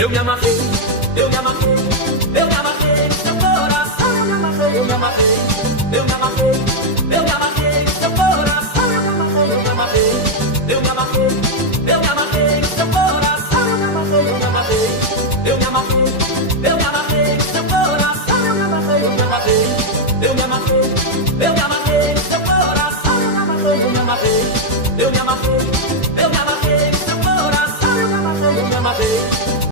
Eu me amarrei, eu me amarrei, eu me amarrei no seu coração. Eu me amarrei, eu me amarrei, eu me amarrei, eu me amarrei no seu coração. Eu me amarrei, eu me amarrei, eu me amarrei, eu me amarrei no seu coração. Eu me amarrei, eu me amarrei, eu me amarrei, eu me amarrei no seu coração. Eu me amarrei, eu me amarrei, eu me amarrei, eu me amarrei no seu coração. Eu me amarrei, eu me amarrei, eu me amarrei.